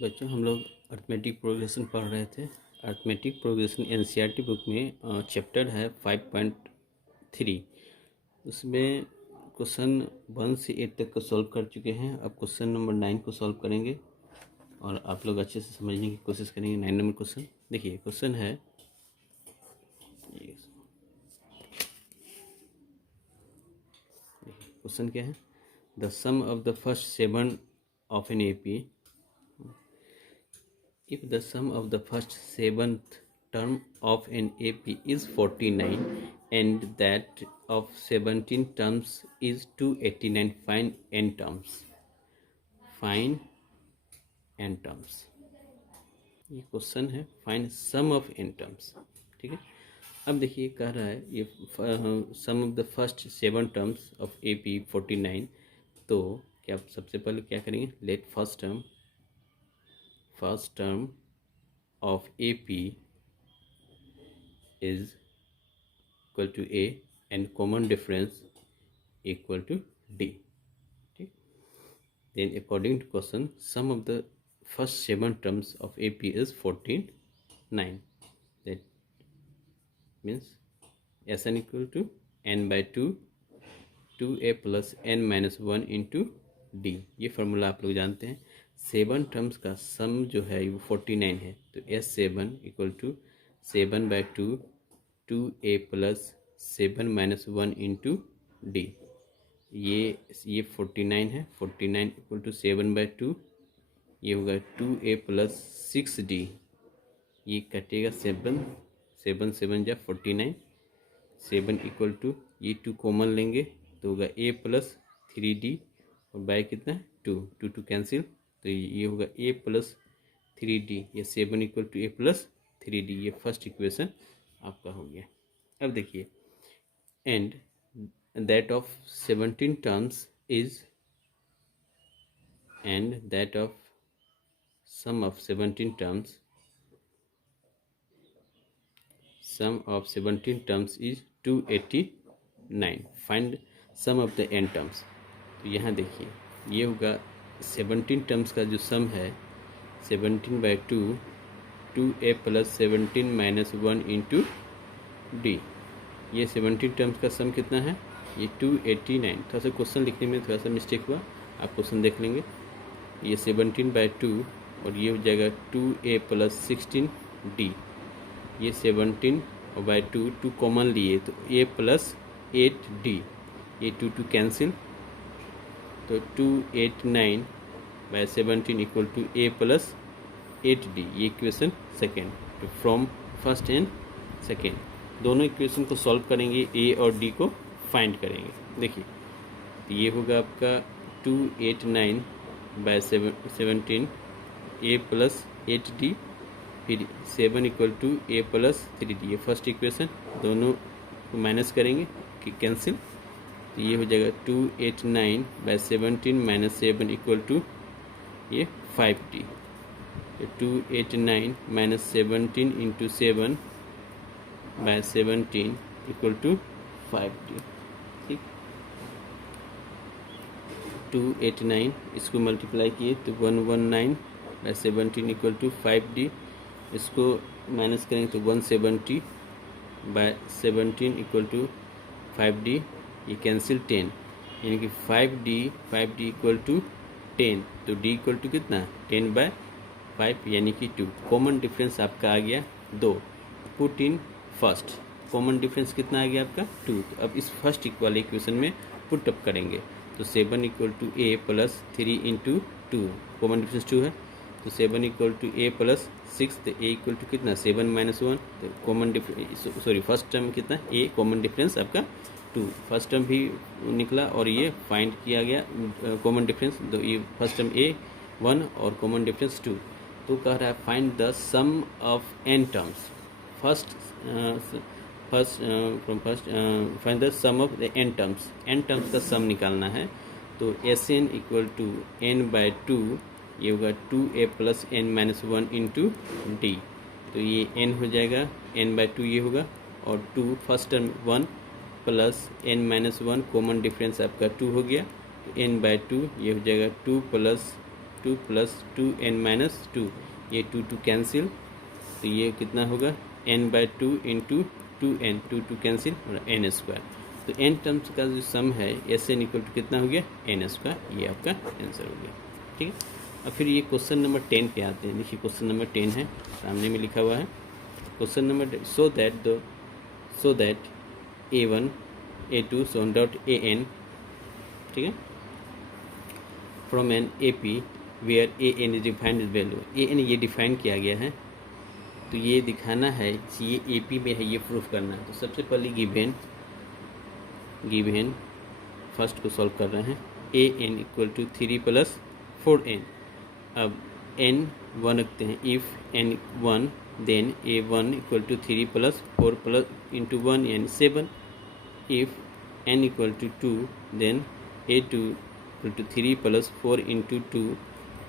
बच्चों हम लोग अर्थमेटिक प्रोग्रेशन पढ़ रहे थे। अर्थमेटिक प्रोग्रेशन एनसीईआरटी बुक में चैप्टर है 5.3। उसमें क्वेश्चन 1 से 8 तक को सॉल्व कर चुके हैं। अब क्वेश्चन नंबर 9 को सॉल्व करेंगे और आप लोग अच्छे से समझने की कोशिश करेंगे। 9 नंबर क्वेश्चन देखिए। क्वेश्चन है क्वेश्चन क्या है, the sum of the first 7 of an AP if the sum of the first 7th term of an AP is 49 and that of 17 terms is 289, find n terms। find n terms, ये question है। Find sum of n terms. ठीक है, अब देखिए कह रहा है ये sum of the first 7 terms of AP 49। तो क्या सबसे पहले क्या करेंगे, let first term of AP is equal to A and common difference equal to D। ठीक, then according to question sum of the first 7 terms of AP is 49। that means Sn equal to n by 2 2A plus n minus 1 into D। ये formula आप लोग जानते हैं। 7 terms का सम जो है वो 49 है, तो S7 equal to 7 by 2 2A plus 7 minus 1 into D. ये 49 है। 49 इक्वल टू 7 बाई 2, ये होगा 2A प्लस 6D। ये कटेगा 7 7 7 जा 49। 7 इक्वल टू ये 2 कॉमन लेंगे तो होगा A प्लस 3D और बाय कितना है 2 2 2 कैंसिल, तो ये होगा A प्लस 3D। ये 7 equal to A plus 3D। ये फर्स्ट इक्वेशन आपका हो गया। अब देखिए and that of 17 terms is and that of sum of 17 terms is 289। Find sum of the n terms. तो यहाँ देखिए ये होगा 17 टर्म्स का जो सम है 17 by 2 2A plus 17 minus 1 into D. ये 17 टर्म्स का सम कितना है, ये 289। थोड़ा सा क्वेश्चन लिखने में थोड़ा सा मिस्टेक हुआ, आप क्वेश्चन देख लेंगे। ये 17 बाई 2 और ये हो जाएगा 2A प्लस 16D। ये 17 और बाई 2 2 कॉमन लिए तो A प्लस 8D। ये 2 2 कैंसिल, तो 289 by 17 equal to A plus 8D। ये इक्वेशन सेकेंड। तो फ्रॉम फर्स्ट एंड सेकेंड दोनों इक्वेशन को सॉल्व करेंगे, A और D को फाइंड करेंगे। देखिए तो ये होगा आपका 289 बाई 17 A प्लस 8D, फिर 7 equal to A plus 3D। ये फर्स्ट इक्वेशन, दोनों को माइनस करेंगे कि कैंसिल, तो ये हो जाएगा 289 बाई 17 माइनस 7 इक्वल टू ये 5D। तो 289 minus 17 into 7 by 17 equal to 5D। ठीक, 289 इसको मल्टीप्लाई किए तो 119 बाई 17 इक्वल टू 5D। इसको माइनस करेंगे तो 170 बाई 17 इक्वल टू 5D। ये कैंसिल 10, यानी कि 5D इक्वल टू 10, तो D इक्वल टू कितना 10 बाय 5 यानी कि 2। कॉमन डिफरेंस आपका आ गया 2। Put in first, common difference कितना आ गया आपका 2। तो अब इस फर्स्ट वाले इक्वेशन में पुट अप करेंगे तो 7 equal to A plus 3 into 2, common difference 2 है, तो 7 इक्वल टू A प्लस 6, तो A इक्वल टू कितना 7 माइनस 1, तो common difference sorry first term कितना A, कॉमन डिफरेंस आपका 2। फर्स्ट टर्म भी निकला और ये फाइंड किया गया कॉमन डिफरेंस, तो ये फर्स्ट टर्म A 1 और कॉमन डिफरेंस 2। तो कह रहा है find the sum of n terms. Find the sum of the n terms. n terms का सम निकालना है, तो Sn equal to n by 2, ये होगा 2A plus n minus 1 into D. तो ये n हो जाएगा, n बाई 2 ये होगा, और 2 first term 1 plus n minus 1, common difference आपका 2 हो गया, तो n बाई 2 ये हो जाएगा 2 प्लस 2 प्लस 2n-2, ये 2 कैंसिल, तो ये कितना होगा n/2 इंटू 2n, 2 कैंसिल और n²। तो n टर्म्स का जो सम है Sn इक्वल टू कितना हो गया n², ये आपका आंसर हो गया। ठीक है, अब फिर ये क्वेश्चन नंबर 10 पे आते हैं। देखिए क्वेश्चन नंबर 10 है, सामने में लिखा हुआ है question number, so that A1 A2 so on dot AN, ठीक है, from an AP where AN is defined value, AN ये डिफाइन किया गया है, तो ये दिखाना है ये AP में है, ये प्रूफ करना है। तो सबसे पहले गिवन फर्स्ट को सॉल्व कर रहे हैं। AN इक्वल टू 3 + 4n, अब n 1 रखते हैं, if n 1 then A1 equal to 3 + 4 plus into 1 यानी 7, if n equal to 2 then A2 equal to 3 + 4 into 2,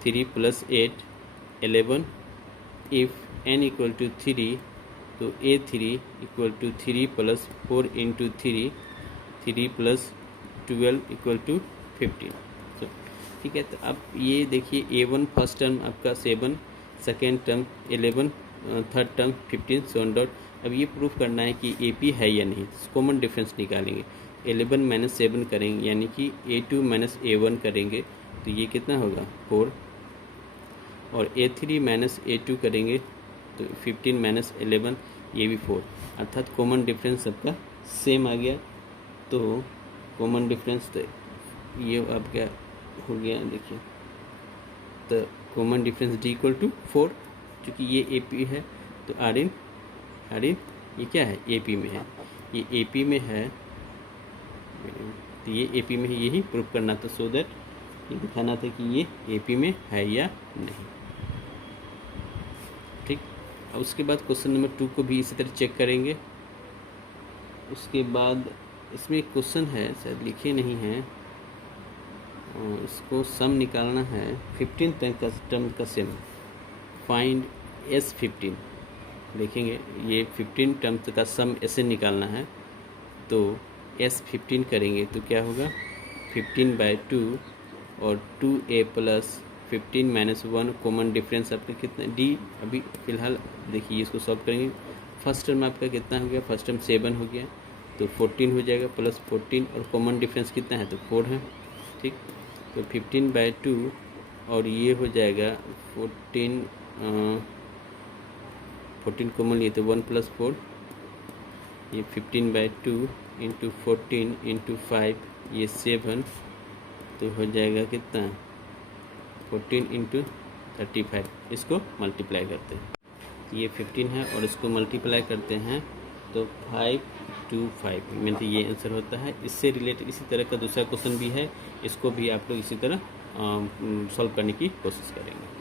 3 + 8 11, if n equal to 3 तो A3 equal to 3 + 4 into 3, 3 + 12 equal to 15। तो ठीक है, तो अब ये देखिए A1 फर्स्ट टर्म आपका 7, second term 11, third term 15 so on dot। अब ये प्रूफ करना है कि AP है या नहीं, कॉमन डिफरेंस निकालेंगे, 11 - 7 करेंगे यानी कि A2 - A1 करेंगे तो ये कितना होगा 4, और A3 - A2 करेंगे तो 15 - 11 ये भी 4, अर्थात कॉमन डिफरेंस सबका सेम आ गया। तो कॉमन डिफरेंस तो ये अब क्या हो गया देखिए, तो common difference D equal to 4, चूँकि ये AP है तो RN ये क्या है AP में है, ये AP में है, तो ये AP में है, यही प्रूफ करना था, सो दैट ये दिखाना था कि ये AP में है या नहीं। ठीक, और उसके बाद क्वेश्चन नंबर 2 को भी इसी तरह चेक करेंगे। उसके बाद इसमें एक क्वेश्चन है, शायद लिखे नहीं हैं, इसको सम निकालना है 15 टर्म का सम, फाइंड S15। देखेंगे ये 15 टर्म्स का सम ऐसे निकालना है, तो S15 करेंगे तो क्या होगा 15/2 और 2A + 15 - 1, कॉमन डिफरेंस आपका कितना D, अभी फ़िलहाल देखिए इसको सॉल्व करेंगे। फर्स्ट टर्म आपका कितना हो गया, फर्स्ट टर्म 7 हो गया तो 14 हो जाएगा, प्लस 14 और कॉमन डिफरेंस कितना है तो 4 है। ठीक, तो 15/2 और ये हो जाएगा 14 कॉमन लिए तो 1 + 4, ये 15/2 इंटू 14 इंटू 5 ये 7, तो हो जाएगा कितना 14 इंटू 35, इसको मल्टीप्लाई करते हैं, ये 15 है और इसको मल्टीप्लाई करते हैं तो 525 मीन ये आंसर होता है। इससे रिलेटेड इसी तरह का दूसरा क्वेश्चन भी है, इसको भी आप लोग इसी तरह सॉल्व करने की कोशिश करेंगे।